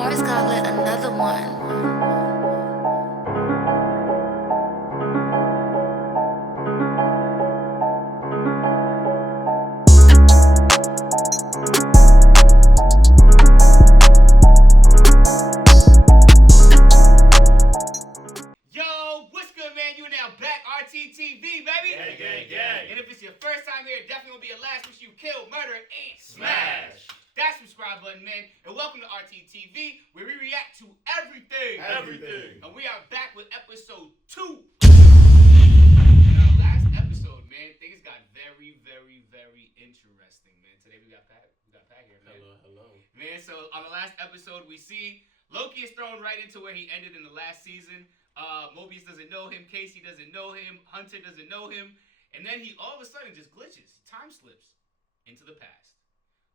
Mars got lit another one. Yo, what's good, man? You are now back, RTTV, baby. Gang, gang, gang. And if it's your first time here, it definitely will be your last. Wish you kill, murder, and Smash. That subscribe button, man. And welcome to RTTV, where we react to everything. Everything. And we are back with episode 2. In our last episode, man, things got very, very, very interesting, man. Today we got Pat here, man. Hello. Man, so on the last episode, we see Loki is thrown right into where he ended in the last season. Mobius doesn't know him. Casey doesn't know him. Hunter doesn't know him. And then he all of a sudden just glitches. Time slips into the past.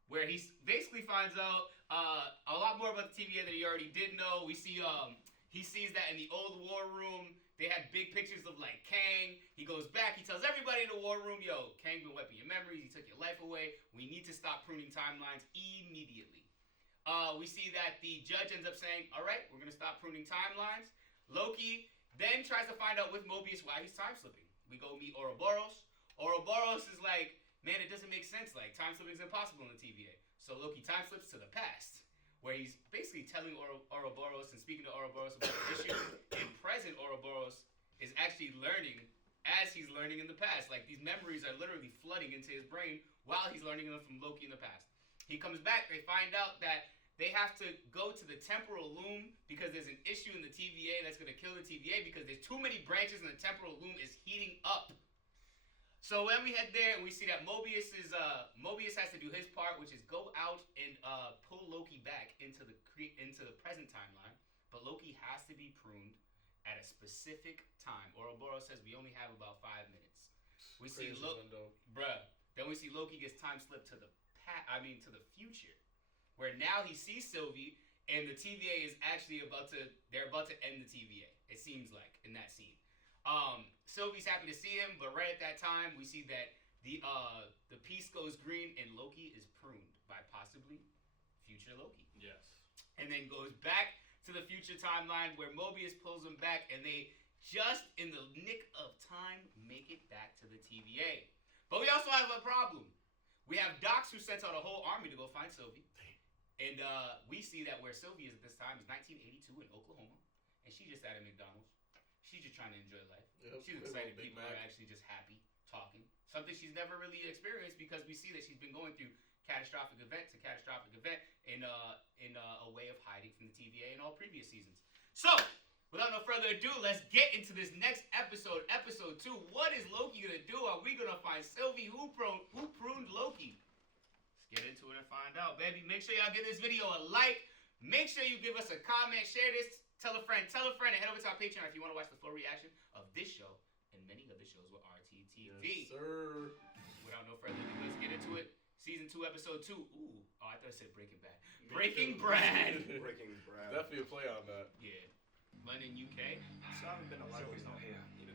Where he basically finds out a lot more about the TVA that he already did know. We see he sees that in the old war room, they had big pictures of like Kang. He goes back, he tells everybody in the war room, yo, Kang been wiping your memories, he took your life away. We need to stop pruning timelines immediately. We see that the judge ends up saying, all right, we're going to stop pruning timelines. Loki then tries to find out with Mobius why he's time slipping. We go meet Ouroboros. Ouroboros is like, man, it doesn't make sense. Like, time slipping is impossible in the TVA. So Loki time slips to the past, where he's basically telling Ouroboros and speaking to Ouroboros about the issue. In present, Ouroboros is actually learning as he's learning in the past. Like, these memories are literally flooding into his brain while he's learning them from Loki in the past. He comes back, they find out that they have to go to the temporal loom because there's an issue in the TVA that's going to kill the TVA because there's too many branches and the temporal loom is heating up. So when we head there and we see that Mobius has to do his part, which is go out and pull Loki back into the present timeline, but Loki has to be pruned at a specific time. Ouroboros says we only have about 5 minutes. We see Then we see Loki gets time slipped to the future, where now he sees Sylvie and the TVA is actually about to end the TVA. It seems like in that scene. Sylvie's happy to see him, but right at that time we see that the piece goes green and Loki is pruned by possibly future Loki. Yes. And then goes back to the future timeline where Mobius pulls him back and they just in the nick of time make it back to the TVA. But we also have a problem. We have Dox who sends out a whole army to go find Sylvie. And we see that where Sylvie is at this time is 1982 in Oklahoma. And she's just at a McDonald's. She's just trying to enjoy life. Yep, she's excited people are actually just happy, talking. Something she's never really experienced because we see that she's been going through catastrophic event to catastrophic event in a way of hiding from the TVA in all previous seasons. So, without no further ado, let's get into this next episode, episode 2. What is Loki going to do? Are we going to find Sylvie? Who pruned Loki? Let's get into it and find out, baby. Make sure y'all give this video a like. Make sure you give us a comment, share this, tell a friend, and head over to our Patreon if you want to watch the full reaction of this show and many other shows with RTTV. Yes, sir. Without no further ado, let's get into it. Season 2, episode 2. Ooh, I thought it said Breaking Bad. Breaking Brad. Breaking Brad. Definitely a play on that. Yeah. London, UK. So I haven't been a lot of ways out here. It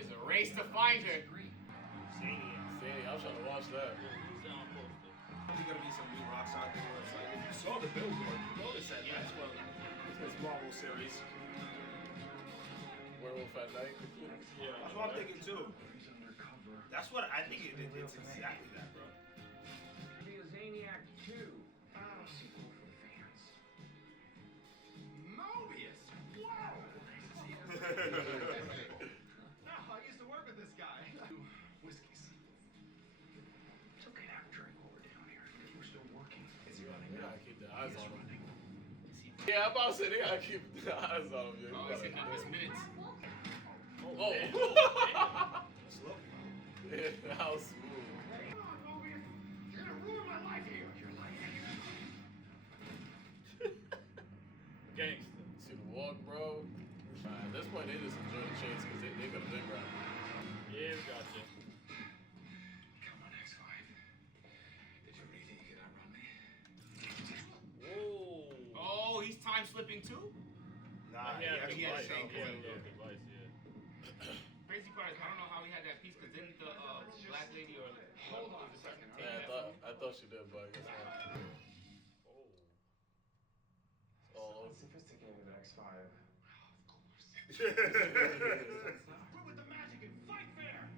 is a race to find her. Sadie, I was trying to watch that. There's gonna be some new rocks out there. It's like, if you saw the billboard, you noticed that that's what this Marvel series. Werewolf at Night. Yeah, that's what I'm thinking too. That's what I think it's exactly that, bro. Zaniac 2. Sequel for the fans. Mobius! Wow! No, I used to work with this guy. Whiskeys. It's okay to have a drink while we're down here. We're still working. Is he running? They gotta keep their eyes on him. Yeah, I'm about to say they gotta keep their eyes on him. Yeah, Oh, he's hitting up his minutes. Oh. Slow. Yeah, how smooth. Come on, Mobius. You're gonna ruin my life here. Your life. Gangsta. See the walk, bro? At this point, they just enjoy the chase because they got a big ride. Yeah, we got you. Come on, X5. Did you really think you could outrun me? Whoa. Oh, he's time slipping too? Nah, he had actually a has shank. something. Device, yeah. Crazy part is I don't know how he had that piece because didn't the black lady or Hold on a second. Yeah, I thought she did, but I guess not. Oh. sophisticated than X5. Of course. Yeah. We're with the magic and fight fair!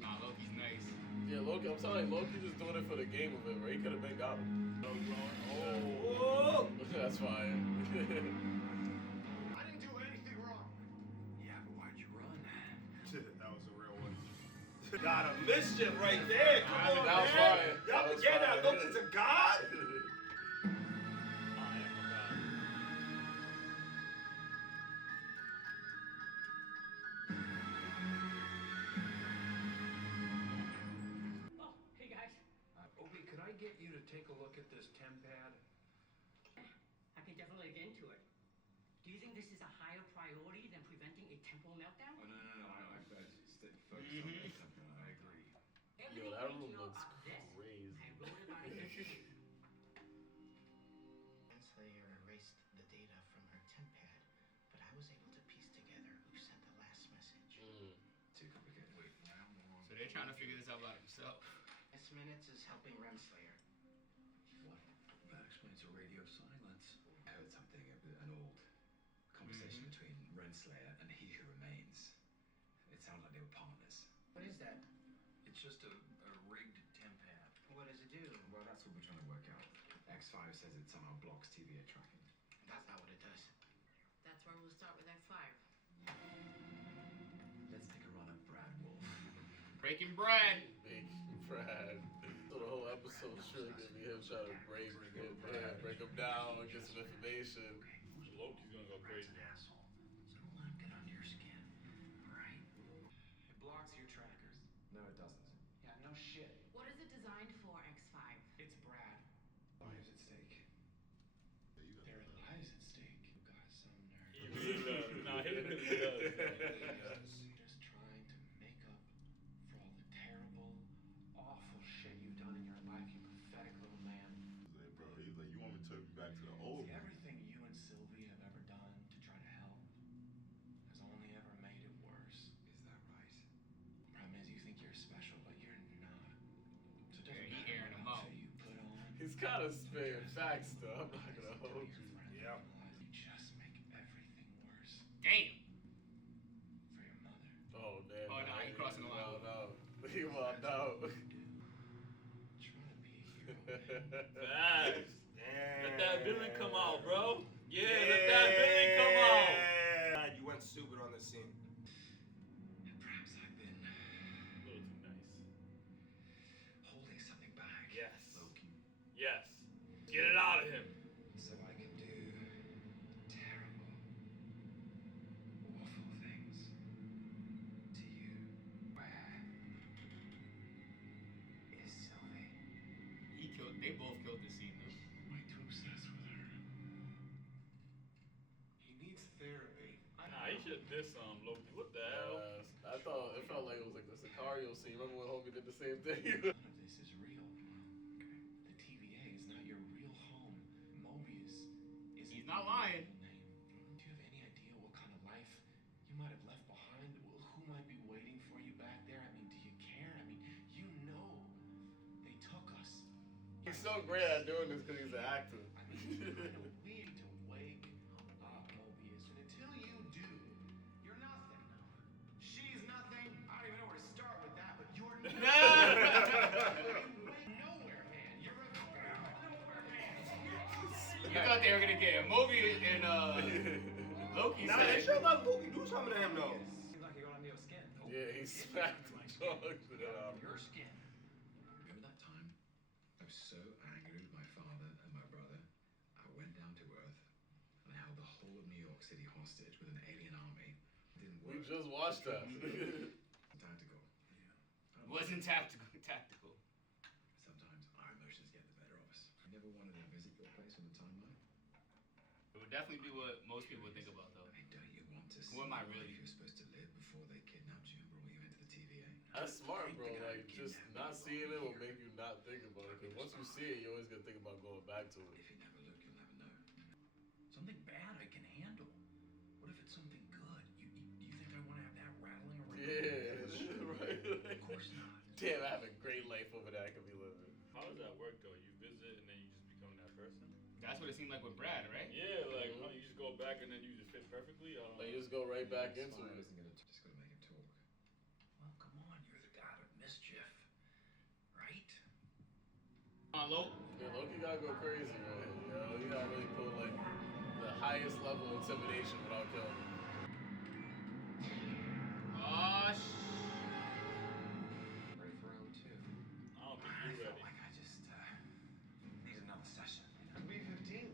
Nah, Loki's nice. Yeah, Loki, I'm telling you, Loki just doing it for the game of it, right? He could have been got him. Oh. That's fine. I didn't do anything wrong. Yeah, but why'd you run? That was a real one. Got a mischief right there. Come on, That was man. fire. Y'all That was forget that fire. Loki's a god? I forgot. Oh, hey guys. Obi, could I get you to take a look at this temp pad? I can definitely get into it. Do you think this is a higher priority than preventing a temporal meltdown? Oh, no. I focus on the temple. I agree. Yo, Everything that you need room to know looks about this, crazy. I wrote about it yesterday. Renslayer erased the data from her temp pad, but I was able to piece together who sent the last message. Too complicated. Wait, now more. So they're trying to figure this out by themselves. 6 minutes is helping Renslayer. What? That explains the radio silence. I heard something, an old conversation between Renslayer and He Who Remains. It sounded like they were partners. What is that? It's just a rigged temp pad. What does it do? Well, that's what we're trying to work out. X5 says it somehow blocks TVA tracking. That's not what it does. That's where we'll start with X5. Let's take a run at Brad Wolf. Breaking Brad. Big Brad. So the whole episode should gonna be him trying to break him down, get some information. Loki's gonna go crazy. Asshole. So don't let him get under your skin, right? It blocks your trackers. No, it doesn't. Yeah, no shit. What is it designed for, X5? It's Brad. Lives at stake. There are lives at stake. You got some nerve. He really does. Nah, he really does. Just trying to make up for all the terrible, awful shit you've done in your life, you pathetic little man. Bro, he's like, you want me to take you back to the old See, one? everything you and Sylvie have ever done to try to help has only ever made it worse. Is that right? Problem is, you think you're special, but you're not. So it Yeah, doesn't he matter airing them what out. outfit you put on. He's kind of spitting facts though. I'm not gonna hold you. Yeah. You just make everything worse Damn. for your mother. Oh man. Oh, nah, he crossing the line. Wild out. He wild out. Try to be a hero, man. Facts. Damn. Let that villain come out, bro. Yeah, let that villain come out. God, you went stupid on this scene. Perhaps I've been A little too nice. holding something back. Yes. Loki. Yes. Get it out of him. So I can do terrible, awful things to you. Where is Sylvie? They both killed this scene though. Way too obsessed with her. He needs therapy. Nah, he should diss Loki. What the hell? I thought it felt like it was like the Sicario scene. Remember when Homie did the same thing? None of this is real. The TVA is not your real home. Mobius is. He's not lying. Name. Do you have any idea what kind of life you might have left behind? Who might be waiting for you back there? I mean, do you care? I mean, you know they took us. He's so great at doing this because he's an actor. I mean, we need to wake up, Mobius, and until you do, you're nothing. She's nothing. I don't even know where to start with that, but you're nothing. You wait nowhere, man. You're a nowhere man. You thought they were gonna get Moby and Loki Nah, they said. should let Loki do something to him though. Seems like you got under your skin. Yeah, he smacked the dogs with it out. Your skin. Remember that time? I was so angry with my father and my brother. I went down to Earth and I held the whole of New York City hostage with an alien army. It didn't We work. just watched that. Tactical. Wasn't tactical. Sometimes our emotions get the better of us. I never wanted to visit your place on the timeline. It would definitely be what most people would think about though. I mean, don't you want to see Who am I the really? life you're supposed to live before they kidnapped you and brought you into the TVA? That's smart, bro. Like, just not seeing it will make you not think about it. Because once you see it, you're always gonna think about going back to it. If you never look, you'll never know. Something bad I can handle. What if it's something good? You think I want to have that rattling around? Yeah, right. Of course not. Damn, I have a great life over there I could be living. How does that work though? You visit and then you just become that person? That's what it seemed like with Brad, right? Yeah, like you just go back and then you just fit perfectly. Like you just go right back into Spy it. isn't gonna just gotta make him talk. Well, come on, you're the god of mischief, right? Lo. Yeah, Loki gotta go crazy, man. You know, he gotta really pull like the highest level of intimidation without killing him. Oh, Ready for round 2? I don't think I you're felt ready. like I just need another session. Could be 15.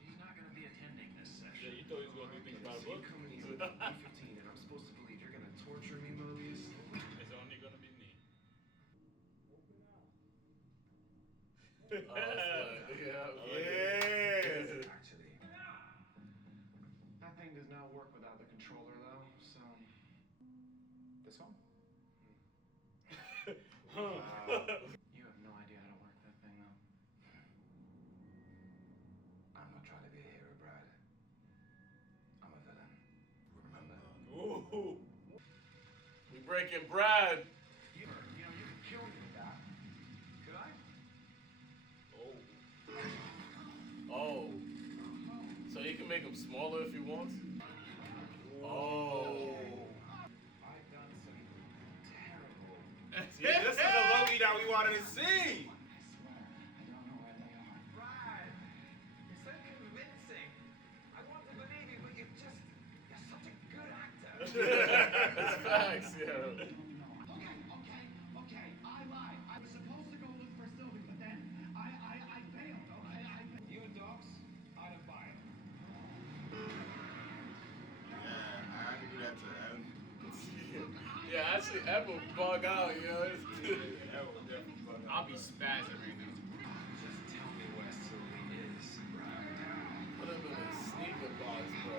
She's not gonna be attending this session. Yeah, you thought he was gonna do things about a So you book. come in here with B15 and I'm supposed to believe you're gonna torture me, Mobius? It's only gonna be me. Yeah. Actually, That thing does not work without the controller, though, so... this one? You have no idea how to work that thing, though. I'm not trying to be a hero, Brad. I'm a villain. Remember? Ooh. We breaking Brad. You could kill me with that. Could I? Oh. Oh. So he can make him smaller if he wants? Oh. I've done some terrible... See, this is the Loki that we wanted to see. I swear, I don't know where they are. Brad! You're so convincing. I want to believe you, but you're such a good actor. It's facts, yeah. Okay, I lied. I was supposed to go look for Sylvie, but then I failed, okay? You and Docs, I don't buy it. Yeah, I had to do that to Evan. Yeah, actually, Ed will bug out, yo. I'll be spazzing right now. Just tell me where Sylvie is, Brad. Put him in a sneaker box, bro.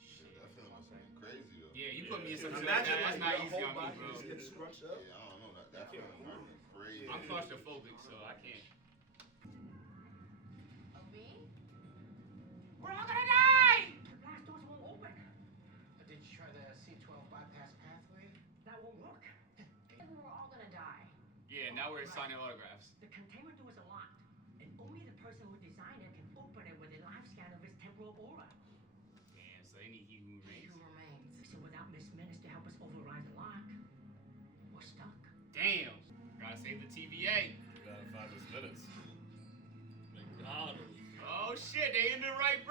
Shit, that film must have been crazy though. Yeah, you put me in something like Imagine that. That's like not your easy whole on me, body bro. just gets scrunched up. Yeah, I don't know. That film must have been crazy. I'm claustrophobic, so I can't. Of me? We're all gonna die! The blast doors won't open. Did you try the C12 bypass pathway? That won't work. We're all gonna die. Yeah, now we're signing autographs. The containment doors are locked, and only the person who designed it can open it with a live scan of his temporal aura. Damn, so they need he who He remains. who remains. So without Miss Menace to help us override the lock, we're stuck. Damn. Gotta save the TVA. Gotta find his minutes. McDonald's. Oh shit, they in the right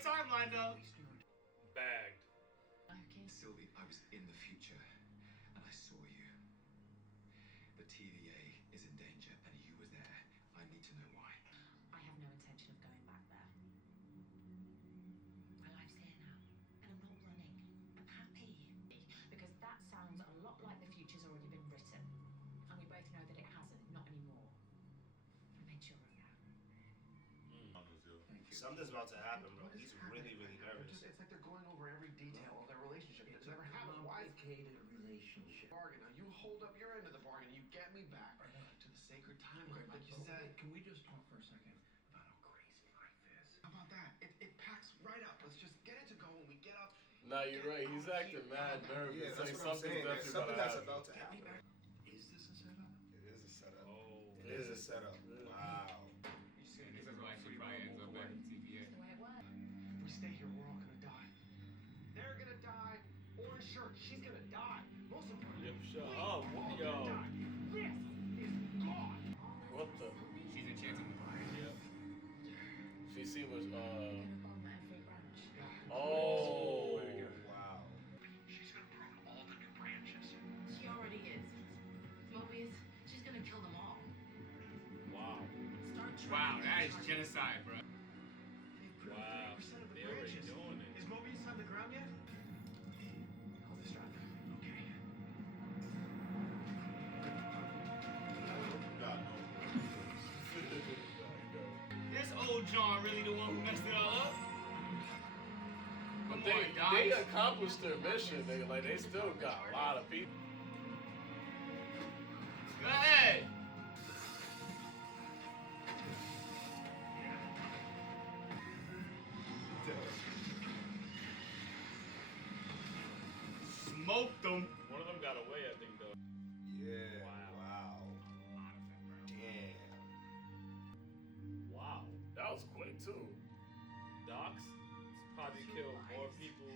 timeline though. Bagged. Okay. Sylvie, I was in the future, and I saw you. The TVA is in danger, and you were there. I need to know why. I have no intention of going back there. My life's here now, and I'm not running. I'm happy. Because that sounds a lot like the future's already been written. And we both know that it hasn't, not anymore. I made sure of that. Something's about to happen, bro. He's really, really nervous. It's like they're going over every detail of their relationship that's never happened. Why? Complicated relationship. Bargain. Now you hold up your end of the bargain. You get me back to the sacred timeline, like you said. Can we just talk for a second about how crazy life is? How about that? It packs right up. Let's just get it to go when we get up. Nah, you're right. He's acting mad nervous. Yeah, Like that's what I'm saying. There's something that's about to happen. Is this a setup? It is a setup. Oh. It is a setup. Wow. And this is why she probably ends up back in TVA. That's the way it works. If we stay here, we're all gonna die. They're gonna die. Orange shirt. She's gonna die. Most importantly, Yep, shut we up. are What gonna y'all? die. This is gone. What the? She's enchanting the mind. Yep. She see was We're gonna bomb every branch. Oh. Wow. She's gonna prune all the new branches. She already is. Mobius, she's gonna kill them all. Wow. Start Wow, tracking that is them. genocide, bro. Wow. They already doing it. Is Mobius on the ground yet? I'll distract them. Okay. God knows. This old John really the one who messed it all up. But Boy, they guys. accomplished their mission. They still got a lot of people. Go ahead. Smoked them. One of them got away, I think, though. Yeah. Wow. Wow. Damn. Wow. That was quick too. Docs probably killed more people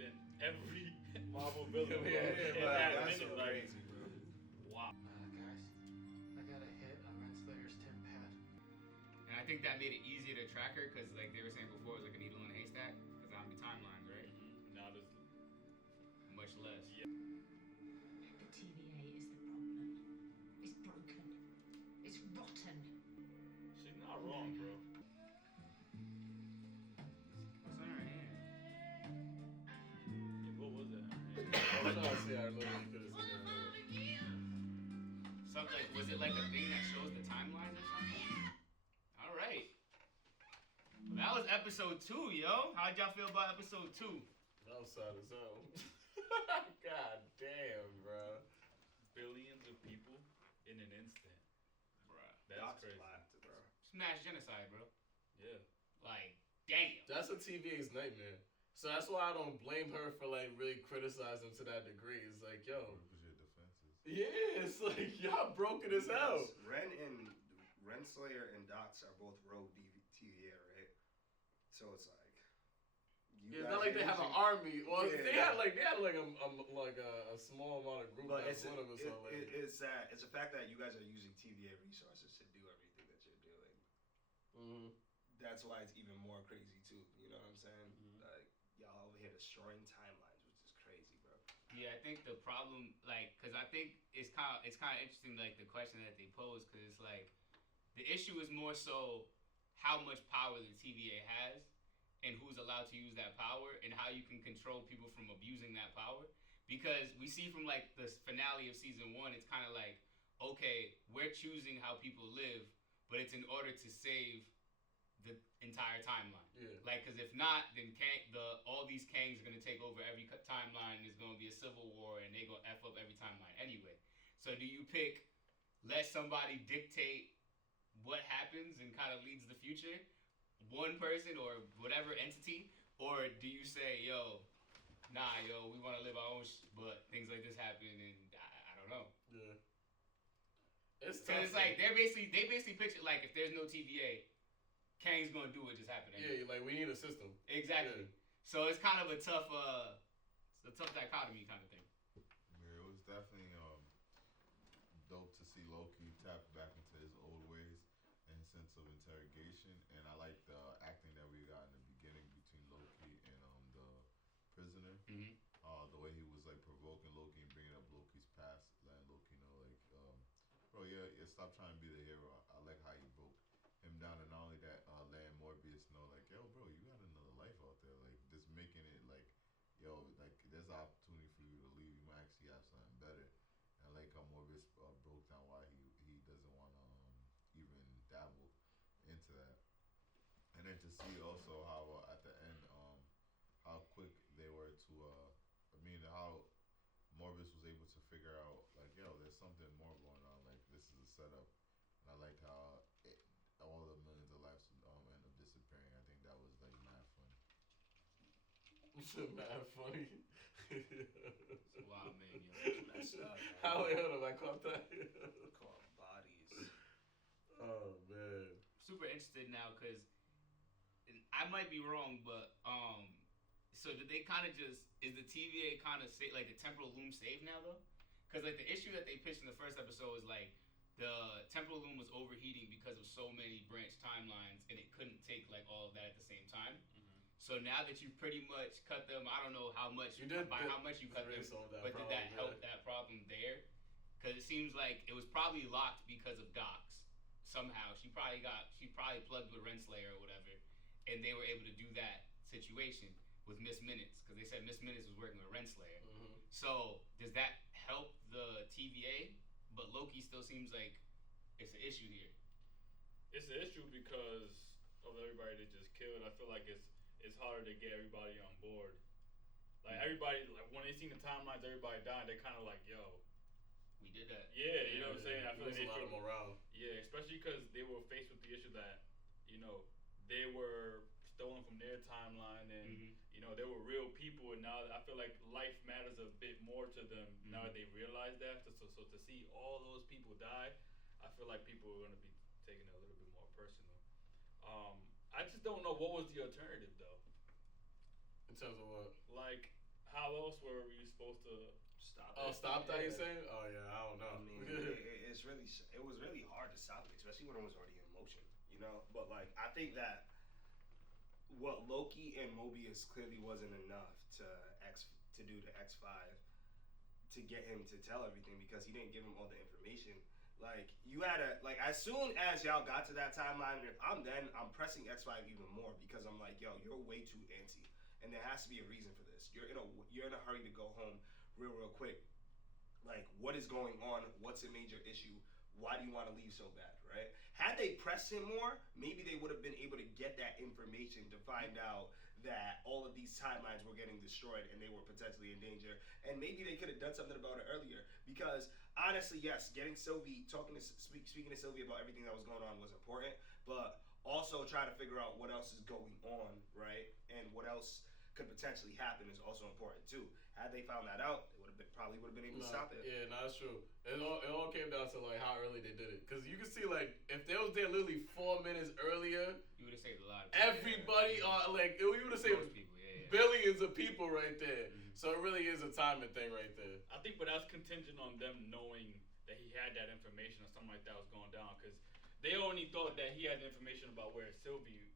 than every Marvel villain. Yeah, in but that That's minute. so Like, crazy, bro. wow. Guys, I got a hit on Renslayer's temp pad. And I think that made it easier to track her because, like they were saying before, it was like a needle in a haystack because how many timelines, right? Now there's Much less. Yeah. The TVA is the problem. It's broken. It's rotten. She's not wrong, bro. What's in her hand? Yeah, what was that? I'm trying to see how little you could have seen that. Something like, was it like a thing that shows the timelines or something? All right. Well, that was episode 2, yo. How'd y'all feel about episode 2? I'm sad as hell. God damn, bro. Billions of people in an instant. Bruh. That's Doc's crazy. blacked, bro. Smash genocide, bro. Yeah. Like, damn. That's a TVA's nightmare. So that's why I don't blame her for like really criticizing to that degree. It's like, yo, Because your defenses. yeah, it's like y'all broken as hell. Renslayer and Docs are both rogue TVA, right? So it's like Yeah, it's not like they have an army. Well, Yeah. they had like a small amount of group But that's it's one of us. it's the fact that you guys are using TVA resources to do everything that you're doing. Mm-hmm. That's why it's even more crazy too. You know what I'm saying? Like y'all over here destroying timelines, which is crazy, bro. Yeah, I think the problem, like, because I think it's kind of interesting, like, the question that they pose, because it's like, the issue is more so how much power the TVA has and who's allowed to use that power and how you can control people from abusing that power. Because we see from, like, the finale of season 1, it's kind of like, okay, we're choosing how people live, but it's in order to save the entire timeline. Yeah. Like, because if not, then all these Kangs are going to take over every timeline. There's going to be a civil war, and they're going to F up every timeline anyway. So do you pick, let somebody dictate what happens and kind of leads the future, one person or whatever entity, or do you say, yo, nah, yo, we want to live our own but things like this happen, and I don't know. Yeah. It's So tough. it's like they basically picture like if there's no TVA, Kang's gonna do it just happen. Anyway. Yeah, like we need a system. Exactly. Yeah. So it's kind of a tough dichotomy kind of thing. Yeah, it was definitely dope to see Loki tap back into his old ways and his sense of interrogation. And I like the acting that we got in the beginning between Loki and the prisoner. Mm-hmm. The way he was like provoking Loki and bringing up Loki's past, letting Loki know like, bro, yeah, stop trying to be the hero. I like how you broke him down, and not only that, letting Morbius know like, yo, bro, you got another life out there. Like just making it like, yo, like there's an opportunity for you to leave. You might actually have something better. And I like how Morbius broke down why he doesn't want to even dabble into that. And then to see also how at the end how quick they were to how Morbius was able to figure out like, yo, there's something more going on, like this is a setup. And I like how all the millions of lives end up disappearing. I think that was like mad funny. Mad funny. It's a wild man, yo. Messed up, man. How hold up, I caught that. Called bodies. Oh man. Super interested now because I might be wrong, but so did they kind of just is the TVA kind of say like the temporal loom saved now though? Because like the issue that they pitched in the first episode was like the temporal loom was overheating because of so many branched timelines and it couldn't take like all of that at the same time. Mm-hmm. So now that you pretty much cut them, I don't know how much how much you cut them, but did that help that problem there? Because it seems like it was probably locked because of Docs somehow. She probably plugged with Renslayer or whatever, and they were able to do that situation with Miss Minutes because they said Miss Minutes was working with Renslayer. Mm-hmm. So does that help the TVA? But Loki still seems like it's an issue here. It's an issue because of everybody that just killed. I feel like it's harder to get everybody on board. Like everybody, like when they seen the timelines, everybody dying. They're kind of like, yo, we did that. Yeah, you know what I'm saying. I feel like a lot of morale. Yeah, especially because they were faced with the issue that they were stolen from their timeline, and You know, they were real people, and now I feel like life matters a bit more to them now that they realize that. So to see all those people die, I feel like people are going to be taking it a little bit more personal. I just don't know what was the alternative though. In terms of what? Like, how else were we supposed to Stop Oh, it. stop that, you Yeah. saying? Oh, yeah, I don't know. I mean, it was really hard to stop it, especially when it was already in motion, you know. But like, I think that what Loki and Mobius clearly wasn't enough to do to X5 to get him to tell everything because he didn't give him all the information. Like, you had to, like, as soon as y'all got to that timeline, if I'm pressing X5 even more because I'm like, yo, you're way too antsy, and there has to be a reason for this. You're in a hurry to go home real quick. Like, what is going on? What's a major issue? Why do you want to leave so bad, right? Had they pressed him more, maybe they would have been able to get that information to find out that all of these timelines were getting destroyed and they were potentially in danger. And maybe they could have done something about it earlier. Because honestly, yes, getting Sylvie, speaking to Sylvie about everything that was going on was important, but also trying to figure out what else is going on, right? And what else could potentially happen is also important too. Had they found that out, they probably would have been able to stop it. Yeah, no, that's true. It all came down to like how early they did it. Because you can see like if they was there literally 4 minutes earlier, You would have saved a lot of people. everybody like you would have saved Most people, billions of people right there. So it really is a timing thing right there. I think, but that's contingent on them knowing that he had that information or something like that was going down, because they only thought that he had information about where Sylvie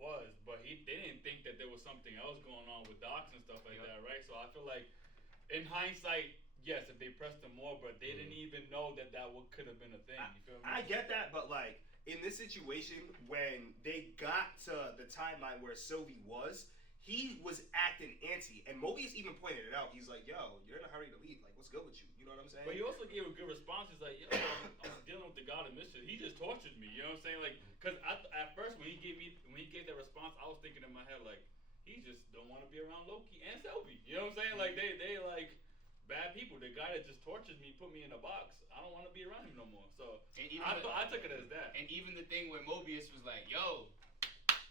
was, but they didn't think that there was something else going on with Docs and stuff like that, right? So I feel like, in hindsight, yes, if they pressed him more, but they didn't even know that could have been a thing. You feel me? I get that, but like in this situation, when they got to the timeline where Sylvie was, he was acting antsy, and Mobius even pointed it out. He's like, "Yo, you're in a hurry to leave. Like, what's good with you?" You know what I'm saying? But he also gave a good response. He's like, "Yo, I'm dealing with the God of mischief. He just tortured me." You know what I'm saying? Like, cause at first when he gave that response, I was thinking in my head like, he just don't want to be around Loki and Sylvie. You know what I'm saying? Like they like bad people. The guy that just tortured me, put me in a box. I don't want to be around him no more. So I took it as that. And even the thing where Mobius was like, yo,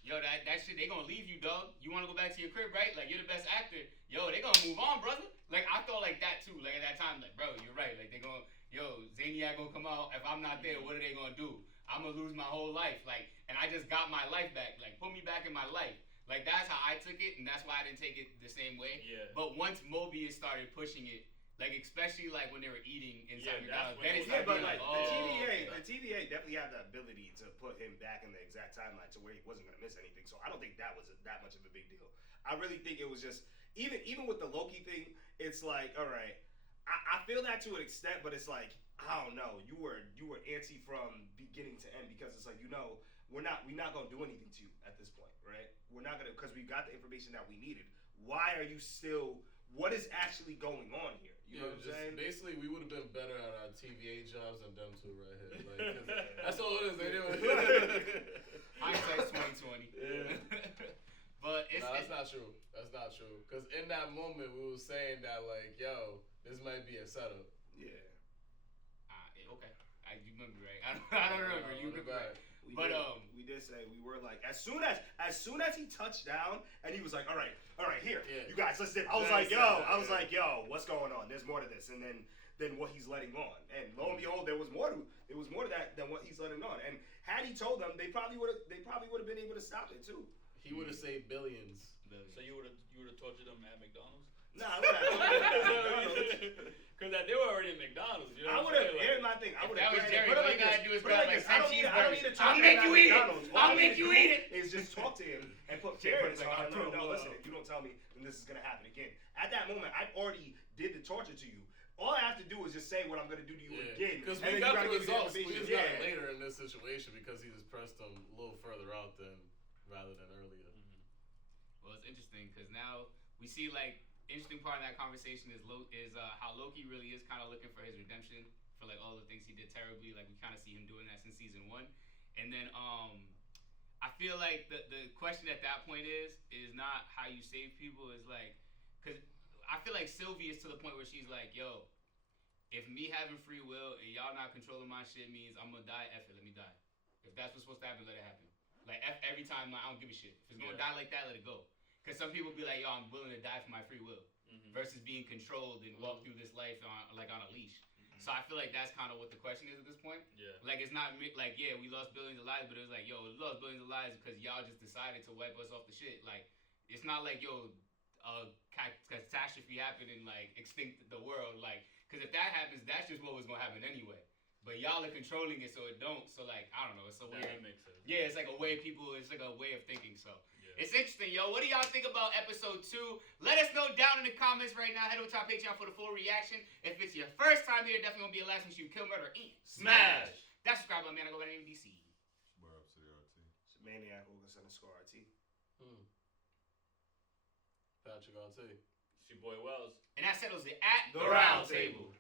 that shit, they gonna leave you, dog. You wanna go back to your crib, right? Like, you're the best actor. Yo, they gonna move on, brother. Like, I thought like that too. Like, at that time, like, bro, you're right. Like, they gonna, Zaniac gonna come out. If I'm not there, what are they gonna do? I'm gonna lose my whole life. Like, and I just got my life back. Like, put me back in my life. Like, that's how I took it, and that's why I didn't take it the same way. Yeah. But once Mobius started pushing it, like, especially like when they were eating inside McDonald's, then it Yeah, started but being like like, the TVA definitely had the ability to put him back in the exact timeline to where he wasn't gonna miss anything. So I don't think that was that much of a big deal. I really think it was just even with the Loki thing, it's like, all right, I feel that to an extent, but it's like, I don't know, you were antsy from beginning to end because it's like, we're not gonna do anything to you at this point, right? We're not gonna, because we got the information that we needed. Why are you still? What is actually going on here? You know what I'm saying? Basically, we would have been better at our TVA jobs than them two right here. Like, that's all it is. They do. Hindsight's 2020. Yeah. But that's not true. That's not true. Because in that moment, we were saying that like, yo, this might be a setup. Yeah. Okay. You remember right? I don't remember. You remember right? We did say we were like, as soon as he touched down and he was like, all right, here, you guys, let's dip. I was like, yo, what's going on? There's more to this, and then what he's letting on, and lo and behold, there was more to that than what he's letting on. And had he told them, they probably would have been able to stop it too. He would have saved billions. So you would have tortured them at McDonald's? Nah, I would have. Because they were already at McDonald's. You know I would have. Here's my thing. I would have. That was Jerry. All you gotta do is grab like 10 cheeseburgers. I don't need to I'll make you eat it. I'll make you eat it. Is just talk to him and put parents on him. No, listen. If you don't tell me, then this is gonna happen again. At that moment, I already did the torture to you. All I have to do is just say what I'm gonna do to you again. Because we got the results. We just got it later in this situation because he just pressed them a little further out rather than earlier. Well, it's interesting because now we see like. Interesting part of that conversation is how Loki really is kind of looking for his redemption for like all the things he did terribly. Like we kind of see him doing that since season 1, and then I feel like the question at that point is not how you save people, is like, because I feel like Sylvie is to the point where she's like, yo, if me having free will and y'all not controlling my shit means I'm gonna die, F it, let me die. If that's what's supposed to happen, let it happen. Like F every time, like, I don't give a shit. If it's gonna die like that, let it go. Because some people be like, yo, I'm willing to die for my free will, versus being controlled and walk through this life on a leash. So I feel like that's kind of what the question is at this point. Yeah. Like, it's not like, yeah, we lost billions of lives, but it was like, yo, we lost billions of lives because y'all just decided to wipe us off the shit. Like, it's not like, yo, a catastrophe happened and like extinct the world. Like, because if that happens, that's just what was gonna happen anyway. But y'all are controlling it, so it don't. So like, I don't know. It's so weird. That makes sense. Yeah, it's like a way it's like a way of thinking. So Yeah. it's interesting, yo. What do y'all think about episode 2? Let us know down in the comments right now. Head over to our Patreon for the full reaction. If it's your first time here, definitely gonna be your last one. You kill, murder, and Smash. That's subscribe button, man. I go by the name of DC. Where up, City RT? It's Maniac August_RT. Patrick RT. It's your boy Wells. And that settles it at The Round Table.